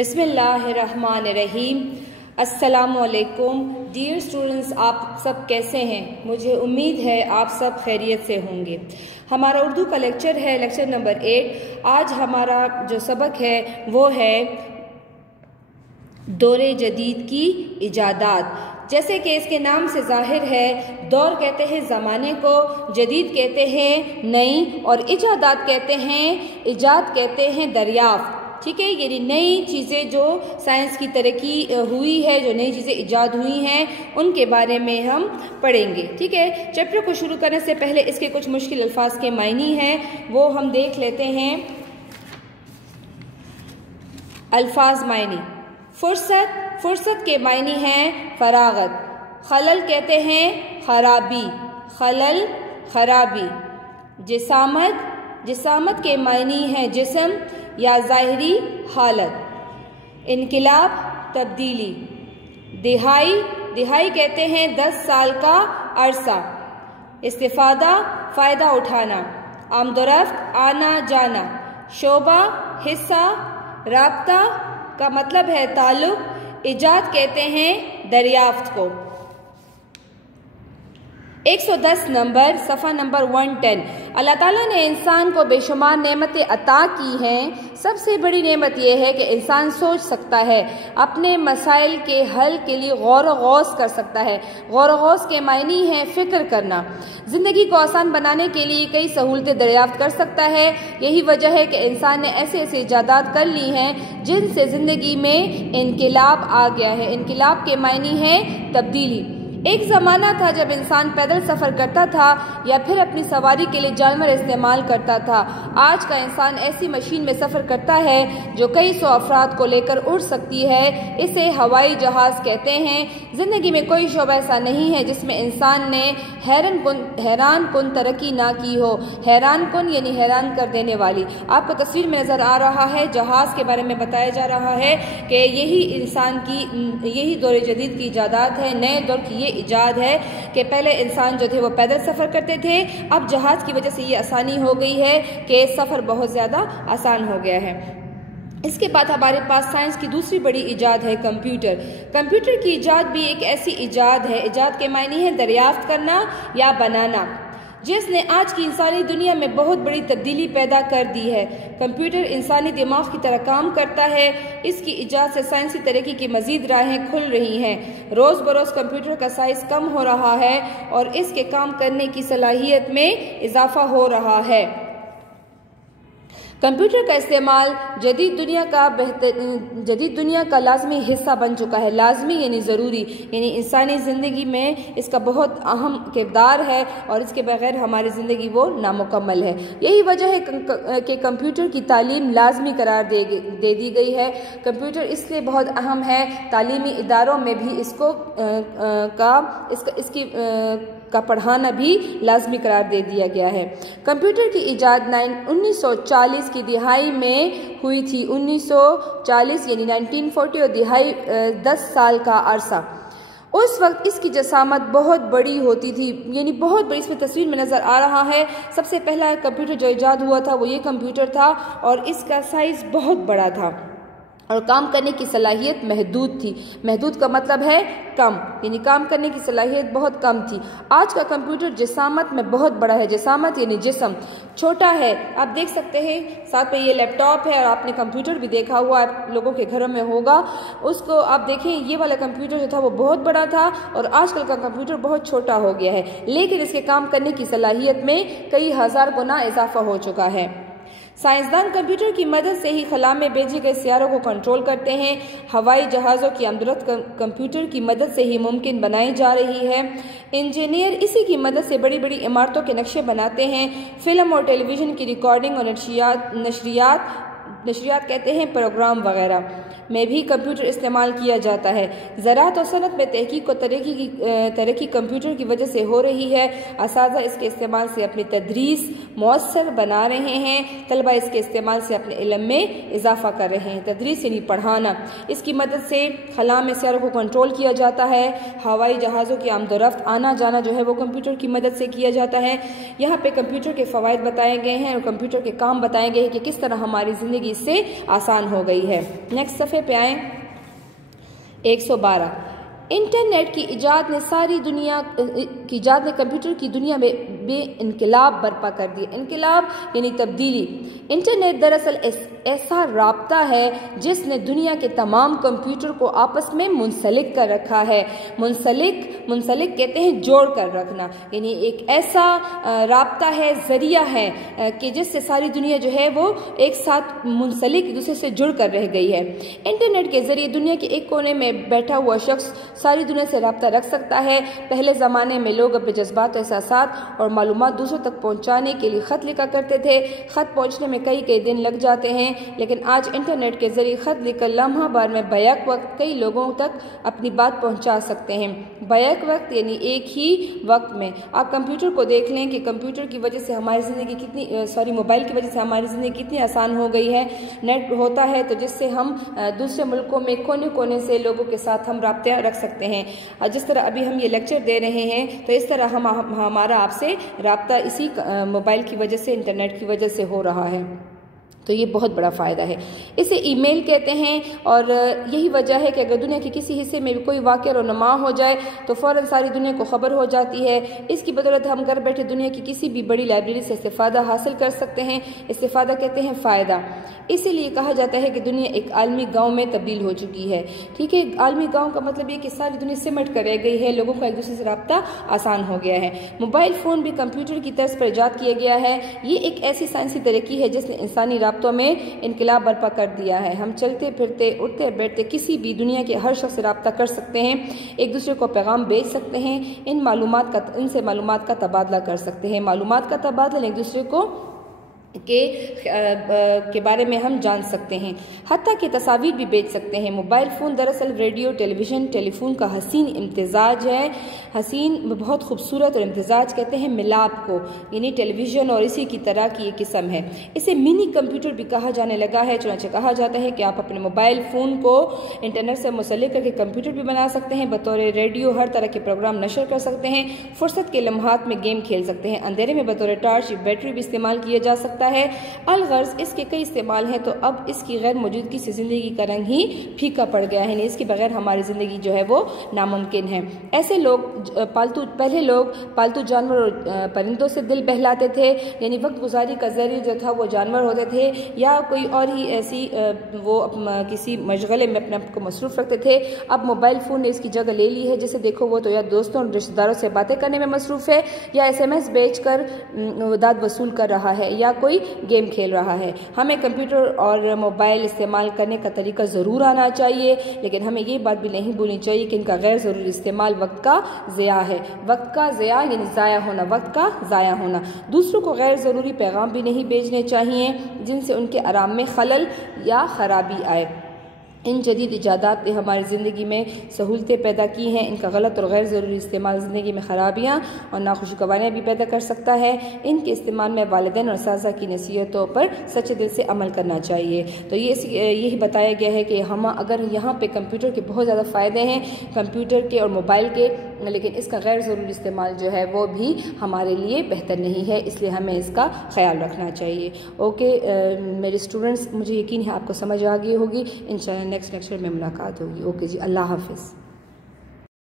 بسم اللہ الرحمن الرحیم۔ السلام علیکم ڈیئر اسٹوڈنٹس، آپ سب کیسے ہیں؟ مجھے امید ہے آپ سب خیریت سے ہوں گے۔ ہمارا اردو کا لیکچر ہے لیکچر نمبر 8۔ آج ہمارا جو سبق ہے وہ ہے دور جدید کی ایجادات۔ جیسے کہ اس کے نام سے ظاہر ہے، دور کہتے ہیں زمانے کو، جدید کہتے ہیں نئی، اور ایجادات کہتے ہیں، ایجاد کہتے ہیں دریافت۔ ٹھیک ہے، یعنی نئی چیزیں جو سائنس کی ترقی ہوئی ہے، جو نئی چیزیں ایجاد ہوئی ہیں، ان کے بارے میں ہم پڑھیں گے۔ ٹھیک ہے، چیپٹر کو شروع کرنے سے پہلے اس کے کچھ مشکل الفاظ کے معنی ہیں، وہ ہم دیکھ لیتے ہیں۔ الفاظ معنی: فرصت کے معنی ہیں فراغت۔ خلل کہتے ہیں خرابی، خلل خرابی۔ جسامت کے معنی ہیں جسم یا ظاہری حالت۔ انقلاب تبدیلی۔ دہائی کہتے ہیں 10 سال کا عرصہ۔ استفادہ فائدہ اٹھانا۔ آمد و رفت آنا جانا۔ شعبہ حصہ، رابطہ کا مطلب ہے تعلق۔ ایجاد کہتے ہیں دریافت کو۔ 110 نمبر، صفحہ نمبر 110۔ اللہ تعالیٰ نے انسان کو بے شمار نعمتیں عطا کی ہیں۔ سب سے بڑی نعمت یہ ہے کہ انسان سوچ سکتا ہے، اپنے مسائل کے حل کے لیے غور و غوص کر سکتا ہے۔ غور و غوص کے معنی ہے فکر کرنا۔ زندگی کو آسان بنانے کے لیے کئی سہولتیں دریافت کر سکتا ہے۔ یہی وجہ ہے کہ انسان نے ایسے ایجادات کر لی ہیں جن سے زندگی میں انقلاب آ گیا ہے۔ انقلاب کے معنی ہے تبدیلی۔ ایک زمانہ تھا جب انسان پیدل سفر کرتا تھا یا پھر اپنی سواری کے لیے جانور استعمال کرتا تھا۔ آج کا انسان ایسی مشین میں سفر کرتا ہے جو کئی سو افراد کو لے کر اڑ سکتی ہے۔ اسے ہوائی جہاز کہتے ہیں۔ زندگی میں کوئی شعبہ ایسا نہیں ہے جس میں انسان نے حیران کن ترقی نہ کی ہو۔ حیران کن یعنی حیران کر دینے والی۔ آپ کو تصویر میں نظر آ رہا ہے، جہاز کے بارے میں بتایا جا رہا ہے کہ یہی دور جدید کی ایجادات ہے۔ نئے دور کی یہ ایجاد ہے کہ پہلے انسان جو تھے وہ پیدل سفر کرتے تھے، اب جہاز کی وجہ سے یہ آسانی ہو گئی ہے کہ سفر بہت زیادہ آسان ہو گیا ہے۔ اس کے بعد ہمارے پاس سائنس کی دوسری بڑی ایجاد ہے کمپیوٹر۔ کمپیوٹر کی ایجاد بھی ایک ایسی ایجاد ہے، ایجاد کے معنی ہے دریافت کرنا یا بنانا، جس نے آج کی انسانی دنیا میں بہت بڑی تبدیلی پیدا کر دی ہے۔ کمپیوٹر انسانی دماغ کی طرح کام کرتا ہے۔ اس کی ایجاد سے سائنسی ترقی کی مزید راہیں کھل رہی ہیں۔ روز بروز کمپیوٹر کا سائز کم ہو رہا ہے اور اس کے کام کرنے کی صلاحیت میں اضافہ ہو رہا ہے۔ کمپیوٹر کا استعمال جدید دنیا کا لازمی حصہ بن چکا ہے۔ لازمی یعنی ضروری، یعنی انسانی زندگی میں اس کا بہت اہم کردار ہے اور اس کے بغیر ہماری زندگی وہ نامکمل ہے۔ یہی وجہ ہے کہ کمپیوٹر کی تعلیم لازمی قرار دے دی گئی ہے۔ کمپیوٹر اس لیے بہت اہم ہے، تعلیمی اداروں میں بھی اس کا پڑھانا بھی لازمی قرار دے دیا گیا ہے۔ کمپیوٹر کی ایجاد 1940 کی دہائی میں ہوئی تھی۔ 1940 یعنی 1940 اور دہائی 10 سال کا عرصہ۔ اس وقت اس کی جسامت بہت بڑی ہوتی تھی، یعنی بہت بڑی۔ اس میں تصویر میں نظر آ رہا ہے، سب سے پہلا کمپیوٹر جو ایجاد ہوا تھا وہ یہ کمپیوٹر تھا اور اس کا سائز بہت بڑا تھا اور کام کرنے کی صلاحیت محدود تھی۔ محدود کا مطلب ہے کم، یعنی کام کرنے کی صلاحیت بہت کم تھی۔ آج کا کمپیوٹر جسامت میں بہت بڑا ہے۔ جسامت یعنی جسم چھوٹا ہے۔ آپ دیکھ سکتے ہیں ساتھ میں یہ لیپ ٹاپ ہے اور آپ نے کمپیوٹر بھی دیکھا ہوا، آپ لوگوں کے گھروں میں ہوگا۔ اس کو آپ دیکھیں، یہ والا کمپیوٹر جو تھا وہ بہت بڑا تھا اور آج کل کا کمپیوٹر بہت چھوٹا ہو گیا ہے، لیکن اس کے کام کرنے کی صلاحیت میں کئی ہزار گنا اضافہ ہو چکا ہے۔ سائنسدان کمپیوٹر کی مدد سے ہی خلا میں بھیجے گئے سیاروں کو کنٹرول کرتے ہیں۔ ہوائی جہازوں کی آمد و رفت کمپیوٹر کی مدد سے ہی ممکن بنائی جا رہی ہے۔ انجینئر اسی کی مدد سے بڑی بڑی عمارتوں کے نقشے بناتے ہیں۔ فلم اور ٹیلی ویژن کی ریکارڈنگ اور نشریات کہتے ہیں پروگرام وغیرہ میں بھی کمپیوٹر استعمال کیا جاتا ہے۔ زراعت اور صنعت میں تحقیق و ترقی کمپیوٹر کی وجہ سے ہو رہی ہے۔ اساتذہ اس کے استعمال سے اپنی تدریس مؤثر بنا رہے ہیں۔ طلبہ اس کے استعمال سے اپنے علم میں اضافہ کر رہے ہیں۔ تدریس یعنی پڑھانا۔ اس کی مدد سے خلا میں سیاروں کو کنٹرول کیا جاتا ہے۔ ہوائی جہازوں کی آمد و رفت آنا جانا جو ہے وہ کمپیوٹر کی مدد سے کیا جاتا ہے۔ یہاں پہ کمپیوٹر کے فوائد بتائے گئے ہیں اور کمپیوٹر کے کام بتائے گئے ہیں کہ کس طرح ہماری زندگی زندگی اس سے آسان ہو گئی ہے۔ نیکسٹ صفحے پہ آئیں۔ 112 انٹرنیٹ کی ایجاد نے کمپیوٹر کی دنیا میں بے انقلاب برپا کر دی۔ انقلاب یعنی تبدیلی۔ انٹرنیٹ دراصل ایسا رابطہ ہے جس نے دنیا کے تمام کمپیوٹر کو آپس میں منسلک کر رکھا ہے۔ منسلک کہتے ہیں جوڑ کر رکھنا، یعنی ایک ایسا رابطہ ہے، ذریعہ ہے کہ جس سے ساری دنیا جو ہے وہ ایک ساتھ منسلک ایک دوسرے سے جڑ کر رہ گئی ہے۔ انٹرنیٹ کے ذریعے دنیا کے ایک کونے میں بیٹھا ہوا شخص ساری دنیا سے رابطہ رکھ سکتا ہے۔ پہلے زمانے میں لوگ اپنے جذبات، احساسات اور معلومات دوسروں تک پہنچانے کے لیے خط لکھا کرتے تھے۔ خط پہنچنے میں کئی دن لگ جاتے ہیں، لیکن آج انٹرنیٹ کے ذریعے خط لکھ کر لمحہ بھر میں بیک وقت کئی لوگوں تک اپنی بات پہنچا سکتے ہیں۔ بیک وقت یعنی ایک ہی وقت میں۔ آپ کمپیوٹر کو دیکھ لیں کہ کمپیوٹر کی وجہ سے ہماری زندگی موبائل کی وجہ سے ہماری زندگی کتنی آسان ہو گئی ہے۔ نیٹ ہوتا ہے تو جس سے ہم دوسرے ملکوں میں کونے کونے سے لوگوں کے ساتھ ہم رابطے رکھ سکتے ہیں۔ جس طرح ابھی ہم یہ لیکچر دے رہے ہیں تو اس طرح ہمارا آپ سے رابطہ اسی موبائل کی وجہ سے، انٹرنیٹ کی وجہ سے ہو رہا ہے۔ تو یہ بہت بڑا فائدہ ہے۔ اسے ای میل کہتے ہیں، اور یہی وجہ ہے کہ اگر دنیا کے کسی حصے میں کوئی واقعہ رونما ہو جائے تو فوراً ساری دنیا کو خبر ہو جاتی ہے۔ اس کی بدولت ہم گھر بیٹھے دنیا کی کسی بھی بڑی لائبریری سے استفادہ حاصل کر سکتے ہیں۔ استفادہ کہتے ہیں فائدہ۔ اسی لیے کہا جاتا ہے کہ دنیا ایک عالمی گاؤں میں تبدیل ہو چکی ہے۔ ٹھیک ہے، عالمی گاؤں کا مطلب یہ کہ ساری دنیا سمٹ کر رہ گئی ہے، لوگوں کا ایک دوسرے سے رابطہ آسان ہو گیا ہے۔ موبائل فون بھی کمپیوٹر کی طرز پر ایجاد کیا گیا ہے۔ یہ ایک ایسی سائنسی ترقی ہے جس نے انسانی رابطوں میں انقلاب برپا کر دیا ہے۔ ہم چلتے پھرتے، اٹھتے بیٹھتے کسی بھی دنیا کے ہر شخص سے رابطہ کر سکتے ہیں، ایک دوسرے کو پیغام بھیج سکتے ہیں، ان سے معلومات کا تبادلہ کر سکتے ہیں۔ معلومات کا تبادلہ ایک دوسرے کو کے بارے میں ہم جان سکتے ہیں، حتیٰ کہ تصاویر بھی بھیج سکتے ہیں۔ موبائل فون دراصل ریڈیو، ٹیلی ویژن، ٹیلی فون کا حسین امتزاج ہے۔ حسین بہت خوبصورت، اور امتزاج کہتے ہیں ملاپ کو، یعنی ٹیلی ویژن اور اسی کی طرح کی ایک قسم ہے۔ اسے منی کمپیوٹر بھی کہا جانے لگا ہے، چنانچہ کہا جاتا ہے کہ آپ اپنے موبائل فون کو انٹرنیٹ سے منسلک کر کے کمپیوٹر بھی بنا سکتے ہیں، بطور ریڈیو ہر طرح کے پروگرام نشر کر سکتے ہیں، فرصت کے لمحات میں گیم کھیل سکتے ہیں، اندھیرے میں بطور ٹارچ بیٹری بھی استعمال کیا جا سکتا ہے۔ الغرض اس کے کئی استعمال ہیں، تو اب اس کی غیر موجودگی سے زندگی کا رنگ ہی پھیکا پڑ گیا ہے، یعنی اس کے بغیر ہماری زندگی جو ہے وہ ناممکن ہے۔ ایسے پہلے لوگ پالتو جانور اور پرندوں سے دل بہلاتے تھے، یعنی وقت گزاری کا ذریعہ جو تھا وہ جانور ہوتے تھے، یا کوئی اور ہی ایسی وہ کسی مشغلے میں اپنے آپ کو مصروف رکھتے تھے۔ اب موبائل فون نے اس کی جگہ لے لی ہے، جسے دیکھو وہ تو یا دوستوں اور رشتہ داروں سے باتیں کرنے میں مصروف ہے، یا SMS بیچ کر داد وصول کر رہا ہے، یا کوئی گیم کھیل رہا ہے۔ ہمیں کمپیوٹر اور موبائل استعمال کرنے کا طریقہ ضرور آنا چاہیے، لیکن ہمیں یہ بات بھی نہیں بھولنی چاہیے کہ ان کا غیر ضروری استعمال وقت کا ضیاع ہے۔ وقت کا ضیاع یعنی ضائع ہونا، وقت کا ضائع ہونا۔ دوسروں کو غیر ضروری پیغام بھی نہیں بھیجنے چاہیے جن سے ان کے آرام میں خلل یا خرابی آئے۔ ان جدید ایجادات نے ہماری زندگی میں سہولتیں پیدا کی ہیں، ان کا غلط اور غیر ضروری استعمال زندگی میں خرابیاں اور ناخوشگواریاں بھی پیدا کر سکتا ہے۔ ان کے استعمال میں والدین اور اساتذہ کی نصیحتوں پر سچے دل سے عمل کرنا چاہیے۔ تو یہی بتایا گیا ہے کہ اگر یہاں پہ کمپیوٹر کے بہت زیادہ فائدے ہیں، کمپیوٹر کے اور موبائل کے، لیکن اس کا غیر ضروری استعمال جو ہے وہ بھی ہمارے لیے بہتر نہیں ہے، اس لیے ہمیں اس کا خیال رکھنا چاہیے۔ اوکے میرے اسٹوڈنٹس، مجھے یقین ہے آپ کو سمجھ آ گئی ہوگی۔ انشاءاللہ نیکسٹ لیکچر میں ملاقات ہوگی۔ اوکے جی، اللہ حافظ۔